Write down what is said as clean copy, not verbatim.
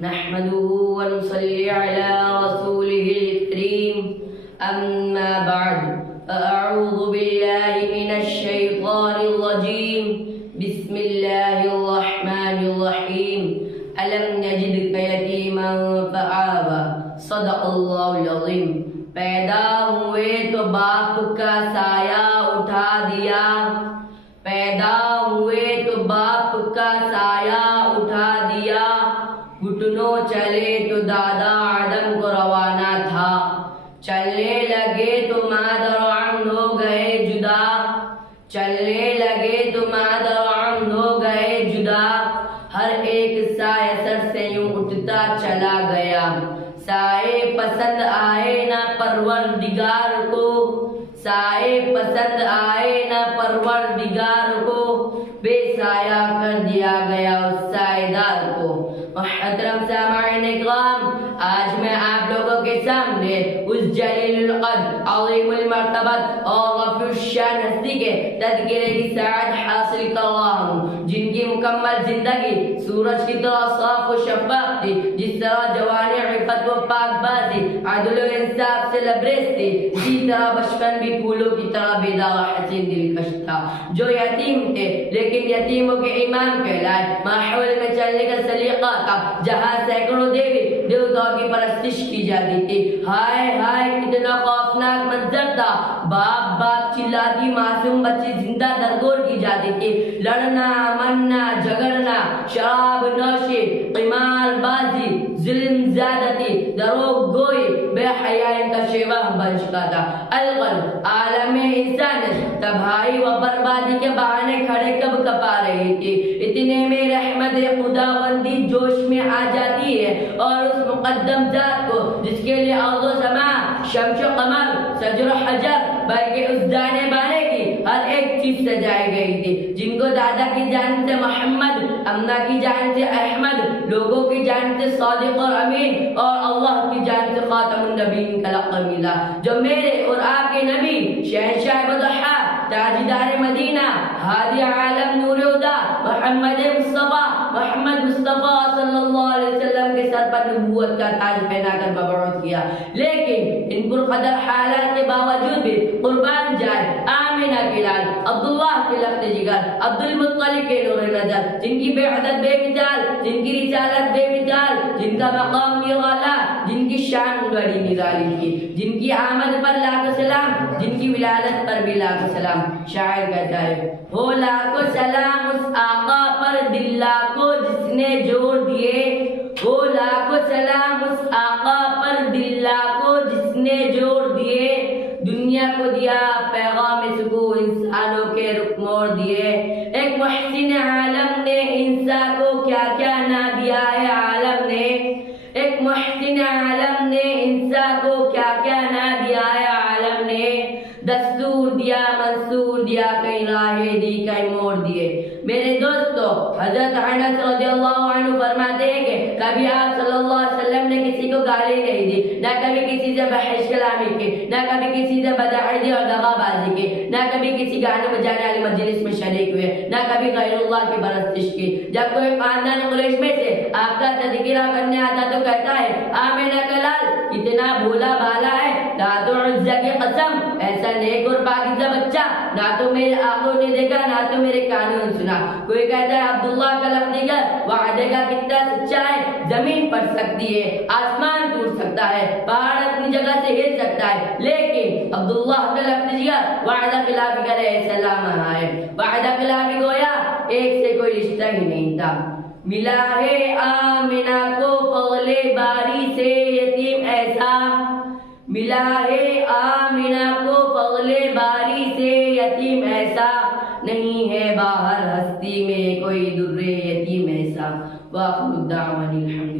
نحمده ونصلي على رسوله الكريم أما بعد فأعوذ بالله من الشيطان الرجيم بسم الله الرحمن الرحيم ألم نجدك يتيما فآوى صدق اللہ العظیم. پیدا ہوئے تو باپ کا سایہ اٹھا دیا، پیدا ہوئے تو باپ کا سایہ اٹھا دیا، گھٹنوں چلے تو دادا آدم کو روانہ تھا، چلنے لگے تو مادر و عم ہو گئے جدا، چلنے لگے تو مادر و عم ہو گئے جدا، ہر ایک سایہ سر سے یوں اٹھتا چلا گیا، سائے پسند آئے نہ پروردگار کو، سائے پسند آئے نہ پروردگار کو، بے سایہ کر دیا گیا اس سائے دار کو. محترم سامعین اکرام، آج میں آپ لوگوں کے سامنے اس جلیل القدر عظیم المرتبت اور رفیع الشان ہستی کے تذکرے کی سعادت حاصل کر رہا ہوں، جن کی مکمل زندگی سورج کی طرح صاف و شفاف تھی، جس طرح جوانی عفت و پاک بازی عدل و انصاف سے لبریز تھی، اسی طرح بچپن بھی پھولوں کی طرح بیدار و حسین دلکش تھا. جو یتیم تھے لیکن یتیموں کے امام کہلائے، ماحول میں چلنے کا سلیقہ تھا، جہاں سینکڑوں دیوی دیوتاؤں کی پرستش کی جاتی تھی. ہائے ہائے کتنا خوفناک منظر تھا، باپ باپ چلاتی معصوم بچی زندہ درگور کی جاتی تھی. لڑنا مرنا جھگڑنا، شراب نوشی، قمار بازی، ظلم زیادتی، دروغ گوئی، بے حیائی کا شیوا بن چکا تھا. الغرب عالم انسانیت تباہی و بربادی کے بہانے کھڑے کب کپا رہی تھی. اتنے میں رحمت خداوندی جوش میں آ جاتی ہے اور اس مقدم ذات کو جس کے لیے ارض و سماء، شمس و قمر، شجر و حجر، بلکہ اس دانے بانے کی ہر ایک چیز سجائی گئی تھی، جن کو دادا کی جانب سے محمد، امنا کی جانب سے احمد، لوگوں کی جانب سے صادق اور امین، اور اللہ کی جانب سے خاتم النبیین کا لقب ملا، جو میرے اور آپ کے نبی شہنشاہ بضحا، تاجدار مدینہ، ہادی عالم نور ہدا، محمد مصطفیٰ صلی اللہ علیہ وسلم کے سر پر نبوت کا تاج پہنا کر مبعوث کیا. لیکن ان پرقدر حالات کے باوجود بھی قربان جائے آمنہ کے لال، عبداللہ کے لخت جگر، عبد المطلب کے نور نظر، جن کی بے عدد بے مثال، جن کی رسالت بے مثال، جن کا مقام نرالا، جن کی شان بڑی نرالی تھی، جن کی آمد پر لاکھ سلام، جن کی ولادت پر بھی لاکھ سلام. شاعر کہتا ہے، ہو لاکھ سلام اس آقا پر دل لاکھوں جس نے جوڑ دیے، ہو لاکھ سلام اس آقا پر دل لاکھوں جس نے جوڑ دیے، دنیا کو دیا پیغام سکون انسانوں کے رخ موڑ دیے. ایک محسن عالم نے انسان کو کیا کیا نہ دیا ہے عالم نے، ایک محسن عالم نے انسان کو کیا کیا نہ دیا ہے عالم نے، دستور دیا منصور دیا کئی راہیں دی کئی موڑ دیے. میرے دوستو، حضرت انس رضی اللہ عنہ فرماتے ہیں کہ کبھی آپ صلی اللہ علیہ وسلم نے کسی کو گالی نہیں دی، نہ کبھی کسی سے بحث کلامی کی، نہ کبھی کسی سے بدعہدی اور دغا بازی کی، نہ کبھی کسی گانے بجانے والی مجلس میں شریک ہوئے، نہ کبھی غیر اللہ کی پرستش کی. جب کوئی خاندان قریش میں سے آپ کا تذکرہ کرنے آتا تو کہتا ہے، آمنہ کا لال کتنا بھولا بھالا ہے، لات و عزہ کی قسم ایسا نیک اور پاکیزہ بچہ نہ تو میرے آنکھوں نے دیکھا نہ تو میرے کانوں نے سنا. کوئی کہتا ہے عبداللہ کا لفظ دیگر وعدے کا کتنا سچا ہے، زمین پڑ سکتی ہے، آسمان ٹوٹ سکتا ہے، پہاڑ اپنی جگہ سے ہل سکتا ہے، لیکن عبداللہ کا لفظ دیگر وعدہ خلافی کرے ایسا لامحا ہے. وعدہ خلافی گویا ایک سے کوئی رشتہ ہی نہیں تھا. ملا ہے آمنہ کو فضل باری سے یتیم ایسا، ملا ہے آمنہ کو فضل باری سے یتیم ایسا، نہیں ہے باہر ہستی میں کوئی در یتیم ایسا. وآخر الدعوان الحمد